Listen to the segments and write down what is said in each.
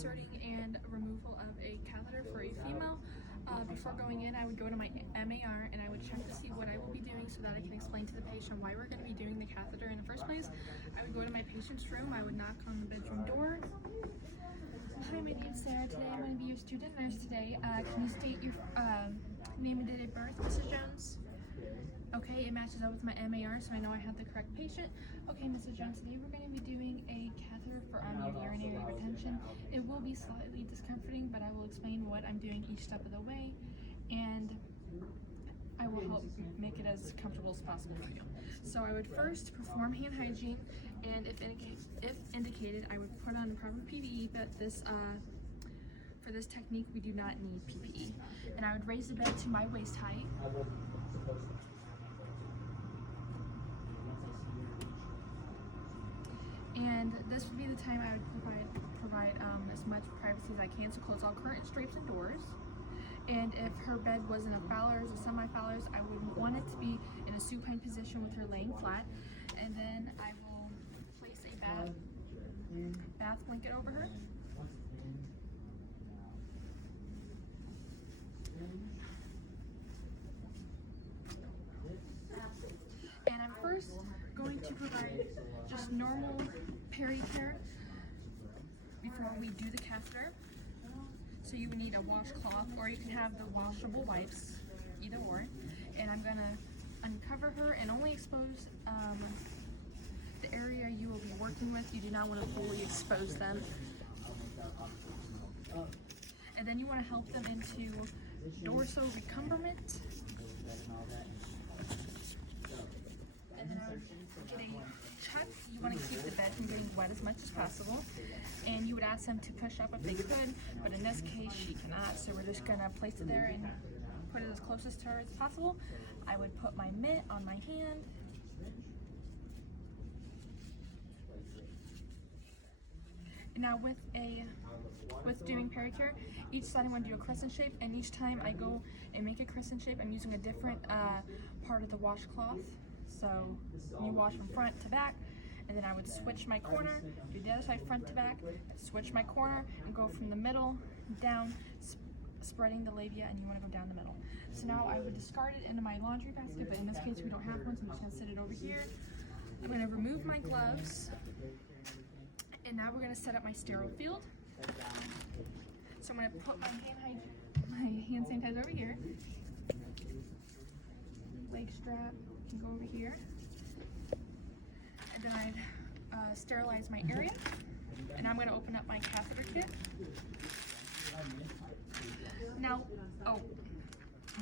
inserting and removal of a catheter for a female. Before going in, I would go to my MAR and I would check to see what I will be doing so that I can explain to the patient why we're going to be doing the catheter in the first place. I would go to my patient's room, I would knock on the bedroom door. Hi, my name's Sarah. Today I'm going to be your student nurse today. Can you state your name and date of birth, Mrs. Jones? Okay, it matches up with my MAR, so I know I have the correct patient. Okay, Mrs. Jones, today we're going to be doing a catheter for your urinary retention. It will be slightly discomforting, but I will explain what I'm doing each step of the way, and I will help make it as comfortable as possible for you. So I would first perform hand hygiene, and if indicated, I would put on proper PPE, but for this technique, we do not need PPE. And I would raise the bed to my waist height. And this would be the time I would provide as much privacy as I can, so close all curtains, drapes, and doors. And if her bed was in a Fowler's or semi-Fowler's, I would want it to be in a supine position with her laying flat. And then I will place a bath blanket over her. And I'm first going to provide just normal peri-care before we do the catheter. So you would need a washcloth, or you can have the washable wipes, either or. And I'm gonna uncover her and only expose the area you will be working with. You do not want to fully expose them. And then you want to help them into dorsal recumberment. And then I would get a chuck. You want to keep the bed from getting wet as much as possible. And you would ask them to push up if they could, but in this case she cannot, so we're just gonna place it there and put it as closest to her as possible. I would put my mitt on my hand. Now with doing peri-care, each side I want to do a crescent shape, and each time I go and make a crescent shape, I'm using a different part of the washcloth. So you wash from front to back, and then I would switch my corner, do the other side front to back, switch my corner, and go from the middle down, spreading the labia, and you want to go down the middle. So now I would discard it into my laundry basket, but in this case we don't have one, so I'm just going to sit it over here. I'm going to remove my gloves, and now we're going to set up my sterile field. So I'm going to put my hand sanitizer over here. Leg strap can go over here. And then I'd sterilize my area. And I'm going to open up my catheter kit. Now, I'm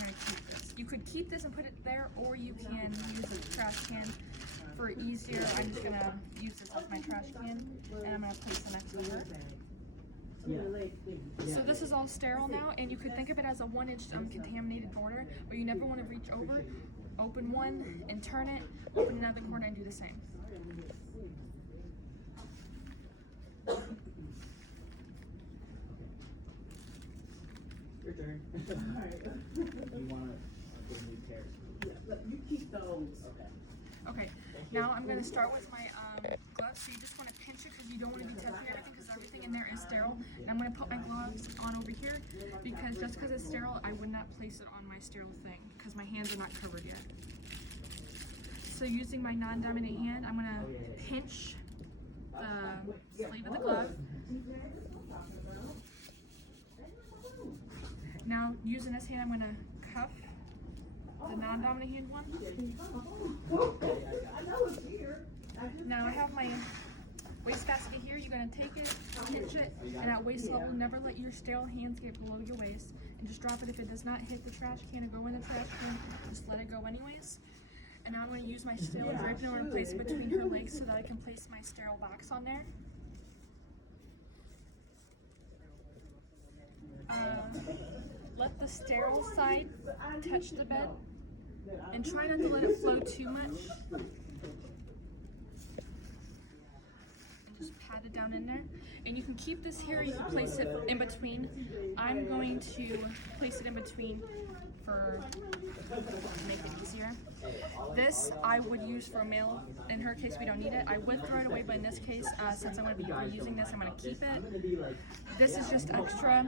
going to keep this. You could keep this and put it there, or you can use a trash can for easier. I'm just going to use this as my trash can, and I'm going to place it next to her. So this is all sterile now, and you could think of it as a 1-inch uncontaminated border, where you never want to reach over. Open one and turn it, open another corner and do the same. Your turn. Alright. You want to put new pairs? Yeah, you keep those. Okay. Okay, now I'm going to start with my gloves. So you just want to pinch it because you don't want to be touching everything, because everything in there is sterile. And I'm going to put my gloves on over here, because just because it's sterile, I would not place it on my sterile thing because my hands are not covered yet. So using my non-dominant hand, I'm going to pinch the sleeve of the glove. Now using this hand, I'm going to cuff the non-dominant hand one. Now I have my wastebasket here. You're going to take it, pinch it, and at waist level, never let your sterile hands get below your waist, and just drop it. If it does not hit the trash can or go in the trash can, just let it go anyways. And now I'm going to use my sterile drape, and I'm going to place it between her legs so that I can place my sterile box on there. Let the sterile side touch the bed, and try not to let it flow too much. And Just pat it down in there. And you can keep this here, you can place it in between. I'm going to place it in between to make it easier. This I would use for a male. In her case, we don't need it. I would throw it away, but in this case, since I'm going to be reusing this, I'm going to keep it. This is just extra.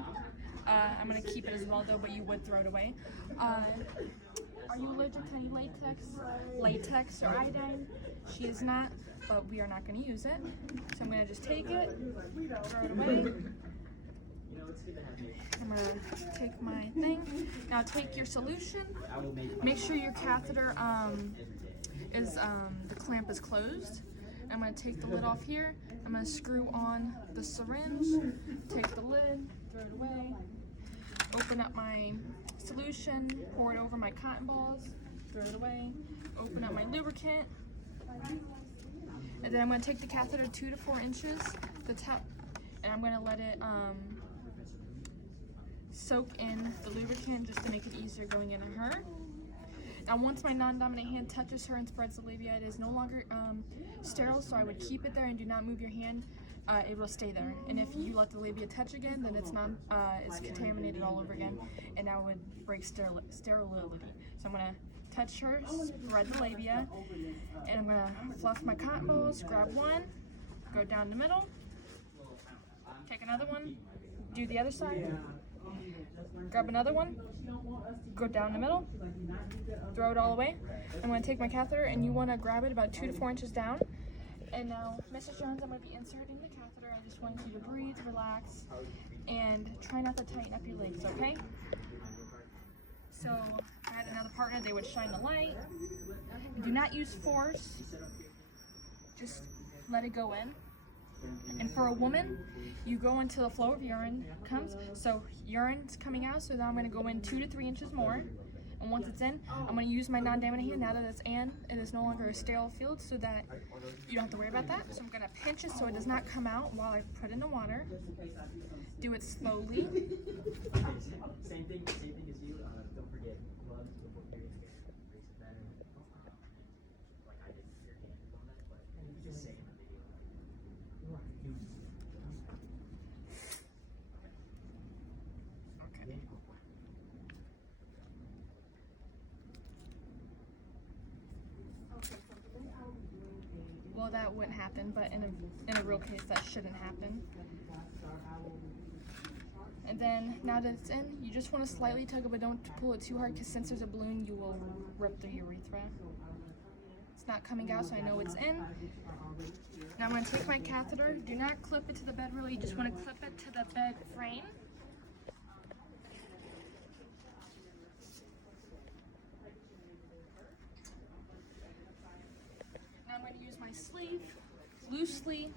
I'm going to keep it as well, though, but you would throw it away. Are you allergic to any latex or iodine? She is not, but we are not going to use it. So I'm going to just take it, throw it away. I'm going to take my thing. Now take your solution. Make sure your catheter the clamp is closed. I'm going to take the lid off here. I'm going to screw on the syringe, take the lid, throw it away, open up my solution, pour it over my cotton balls, throw it away, open up my lubricant, and then I'm going to take the catheter 2 to 4 inches, the top, and I'm going to let it soak in the lubricant just to make it easier going into her. Now once my non-dominant hand touches her and spreads the labia, it is no longer sterile, so I would keep it there and do not move your hand. It will stay there. And if you let the labia touch again, then it's contaminated all over again, and that would break sterility. So I'm gonna touch her, spread the labia, and I'm gonna fluff my cotton balls, grab one, go down the middle, take another one, do the other side, grab another one, go down the middle, throw it all away. I'm going to take my catheter, and you want to grab it about 2 to 4 inches down. And now, Mrs. Jones, I'm going to be inserting the catheter. I just want you to breathe, relax, and try not to tighten up your legs, okay? So, if I had another partner, they would shine the light. Do not use force. Just let it go in. And for a woman, you go until the flow of urine comes. So urine's coming out, so now I'm going to go in 2 to 3 inches more. And once it's in, I'm going to use my non-dominant hand. Now that it's in, it is no longer a sterile field, so that you don't have to worry about that. So I'm going to pinch it so it does not come out while I put it in the water. Do it slowly. Same thing as you. Don't forget gloves before period care. Makes it better. Like I did with your hand on that, but just say in the video. Okay. Well, that wouldn't happen, but in a real case, that shouldn't happen. And then, now that it's in, you just want to slightly tug it, but don't pull it too hard, because since there's a balloon, you will rip the urethra. It's not coming out, so I know it's in. Now I'm going to take my catheter. Do not clip it to the bed, really. You just want to clip it to the bed frame. Now I'm going to use my sleeve loosely.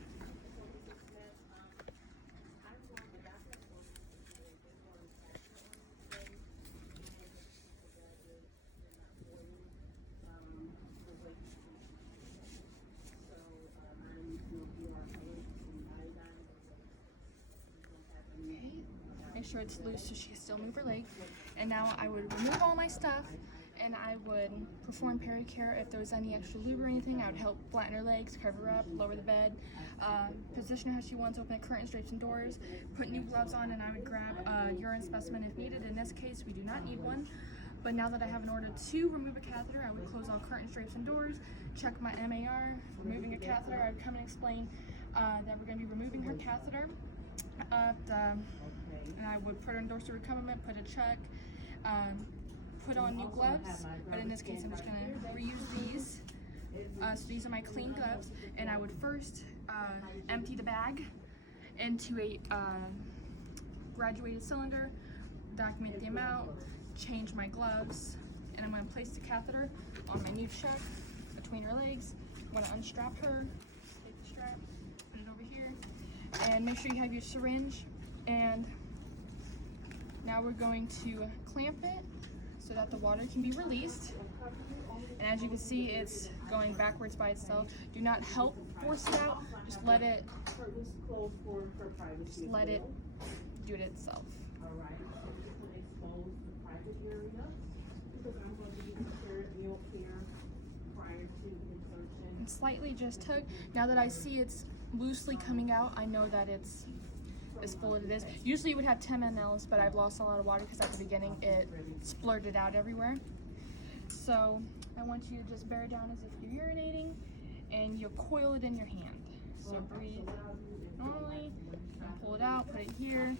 Make sure it's loose so she can still move her leg. And now I would remove all my stuff, and I would perform pericare. If there was any extra lube or anything, I would help flatten her legs, cover her up, lower the bed, position her how she wants, open the curtains, drapes, and doors, put new gloves on, and I would grab a urine specimen if needed. In this case, we do not need one. But now that I have an order to remove a catheter, I would close all curtains, drapes, and doors, check my MAR, removing a catheter. I would come and explain that we're going to be removing her catheter. And I would put her in dorsal recumbent, put a check, put on new gloves, but in this case I'm just going to reuse these. So these are my clean gloves, and I would first empty the bag into a graduated cylinder, document the amount, change my gloves, and I'm going to place the catheter on my new check between her legs. I'm going to unstrap her, take the strap, put it over here, and make sure you have your syringe. And now we're going to clamp it so that the water can be released. And as you can see, it's going backwards by itself. Do not help force it out. Just let it do it itself. All right. This will expose the private area because I'm going to be meal care prior to insertion. and slightly just tug. Now that I see it's loosely coming out, I know that it's as full as it is. Usually it would have 10 mLs, but I've lost a lot of water because at the beginning it splurted out everywhere. So I want you to just bear down as if you're urinating, and you coil it in your hand. So breathe normally, pull it out, put it here.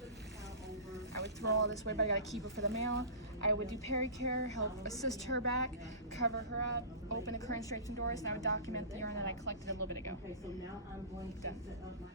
I would throw all this away, but I gotta keep it for the male. I would do pericare, help assist her back, cover her up, open the current straights and doors, and I would document the urine that I collected a little bit ago. Okay, so now I'm going to set up my